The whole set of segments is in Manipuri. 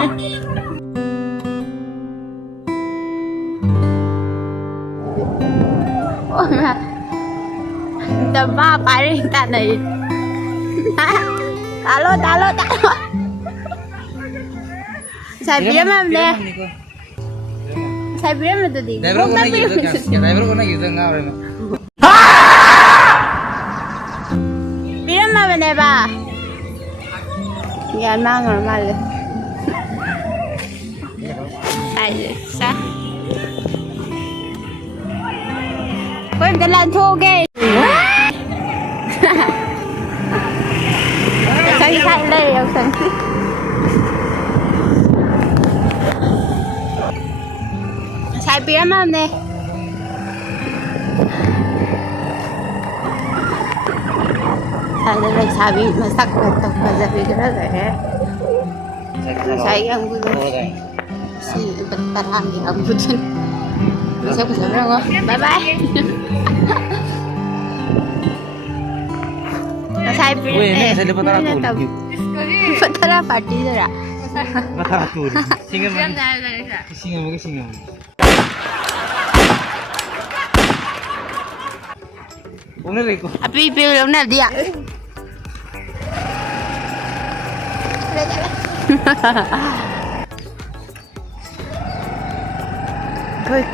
Ôi mà tầm ba phải đi ta này ta lô saya bilang mana deh saya bilang mana tadi driver ko na gitu kan driver ko na gitu nga rin bilang mana deh ba ya mang normal ay sa Quên cái lần thua ghê Sao đi khai lê đâu sẵn Sai biết mà nè Sai đây là sai biết mà sắc là tập và ra biết cái đó rồi hả Sai cái ông vui vui Sì, bật tạt hàng thì ông vui chân Sao có sớm đâu không? Bye bye Saya pilih saya dapat atur. Betul party dah. Atur. Singa. Owner ko. Api pilih owner dia.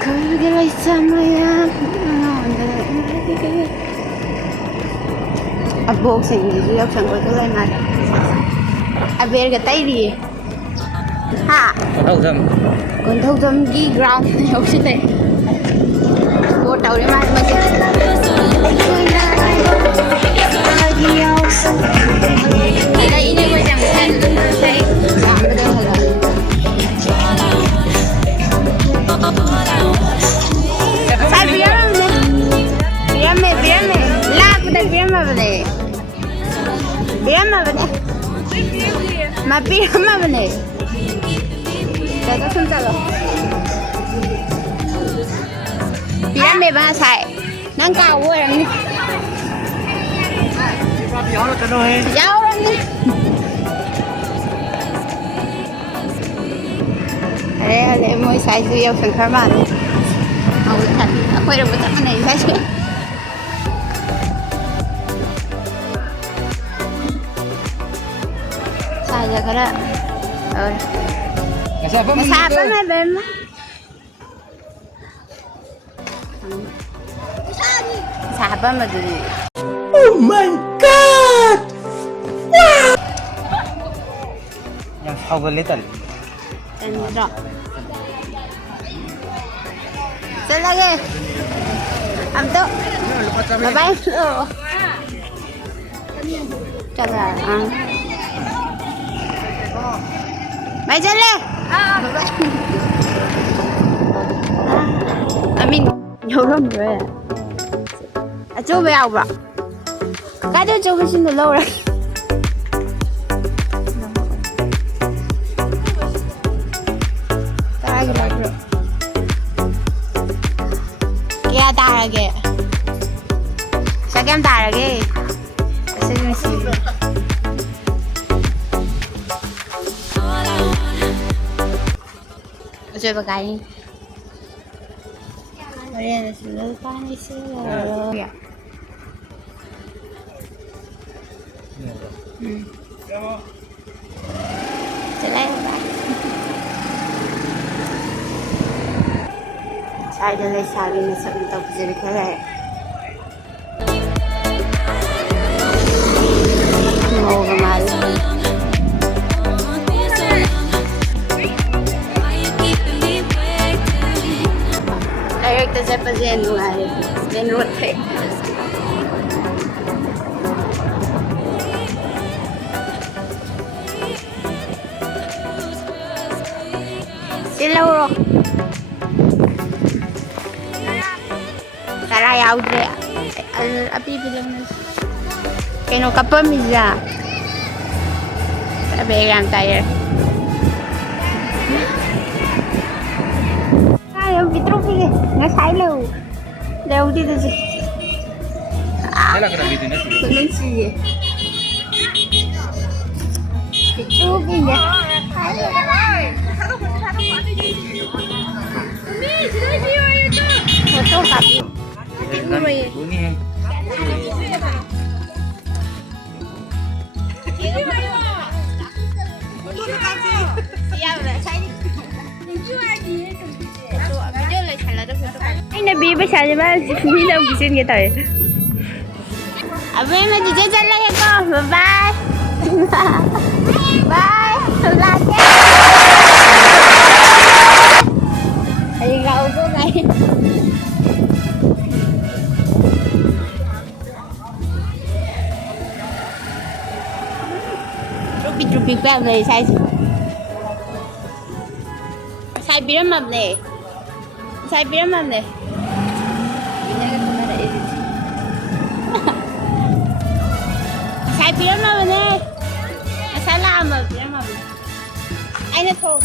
Kau dia sama ya. Bộ sinh thì yêu chẳng có cái này này về cái tay đi ha còn thâu dâm đi ground không biết thế bộ tàu đi mà cái đây ini gue chẳng thấy saya biar lah kita biar mana Biar mà vấn mà biar mà vấn đề để tôi không trả lời biar mẹ ba xài nâng cao quá rồi giáo rồi đấy để mỗi xài sự yêu phần khá bạn hầu thật quay được một trận này xài chuyện Aja kena. Siapa mah bem? Siapa mah tadi? Oh my god! Wow! Yang how little. Enggak. Sekali lagi. Amto. Bye-bye. Jangan. Mày chân lên mình nhiều lắm rồi chú bé học ạ cái đó chú xin được lâu rồi cái này rồi kia ta là kìa sao kem ta là kìa xin chơi vào cái đây là sự lôi con đi xưa rồi sẽ lấy bạn sai đây là sai bên sau bên tàu sẽ bị cái này ngô cái mà Kita saya pasien mulai dan rotate. Sila uro. Tara ya udah. Api bilang mas. Keno kapal misa. Tapi yang tayar. Vitruvi nó sai lâu đều đi được gì Thế là cái đặc biệt nó gì Vitruvi nhỉ Foto tapi Bunyi. siap rồi sai video lại trả lời được anh này bị bây giờ thì ba đi đâu bị xin cái tới à bên mà chị chơi chân lại con bye bye bye là nha thì gầu cô này Rupi quẹo này sai sai piramid này sai piramid này sai piramid này sai làm mà piramid anh ấy thổi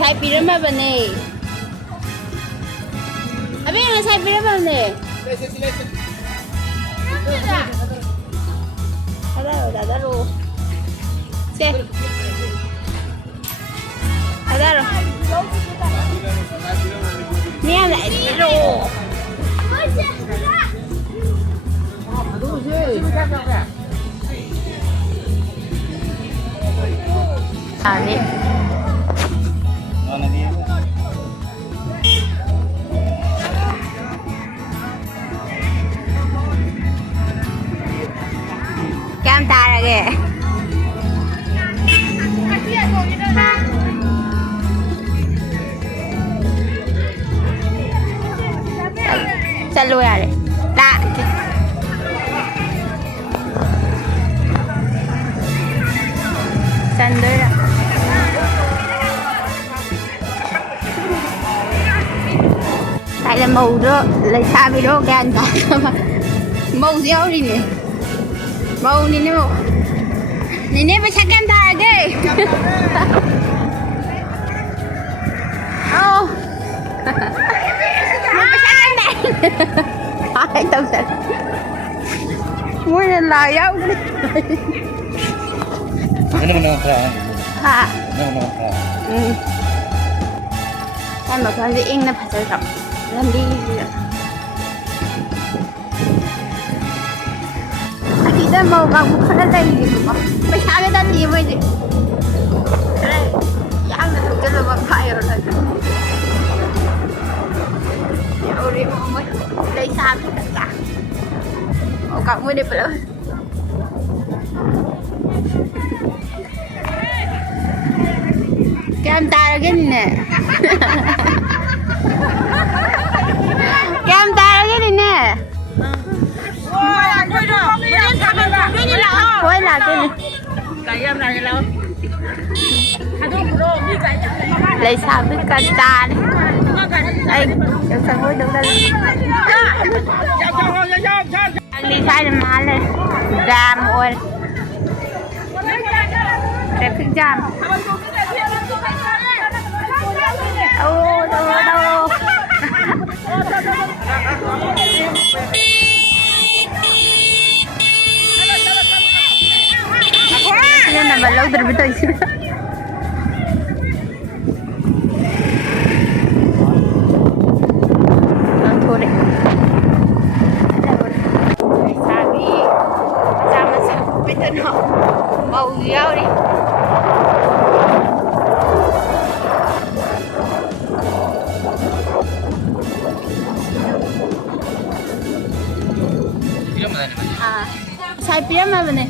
sai piramid này à biết là sai piramid này đã rồi sí. Adaro. Mira lại rồi. À đi. Cam ta ra kìa. Chân lui à đấy. Đã. Chân đấy ạ. Tại là màu đó, lấy xa video cái anh ta. Màu dẻo đi nè. Màu đi nè màu. Nè nè phải chắc anh ta kìa. Oh. Hai tao sẽ muốn lời đâu Ini menang. à Menang. em bảo con gì in là phải chơi rộng làm đi kita mau kamu kena lagi macam ada tadi macam yang nak tu kalau bapak ya orang Uri mo lấy xa thì tất cả cậu mới đi phải đâu cái em ta là cái gì nè cái em ta là cái gì nè quay là cái gì lấy xa với cả ta đi đây cho sao ngồi đâu đây anh đi sai làm mal này jam ôi traffic jam đâu đâu đâu ini nambah laut terbetul sih màu dao đi à sai pyramid này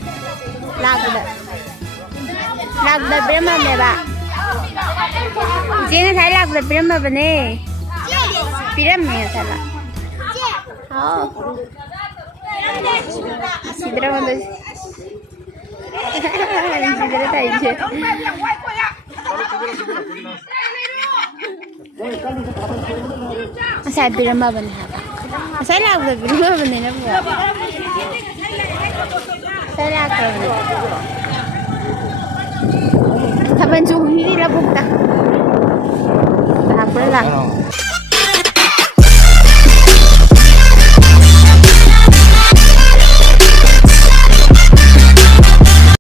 lạc pyramid này bạn chị thấy lạc pyramid này pyramid sao là Sidra mandou. Sidra tá aí, gente. Saya pyramid bana. Saya lagu pyramid bana na buat. Saya lagu. Kapan cuci lah bukta. Apa lah?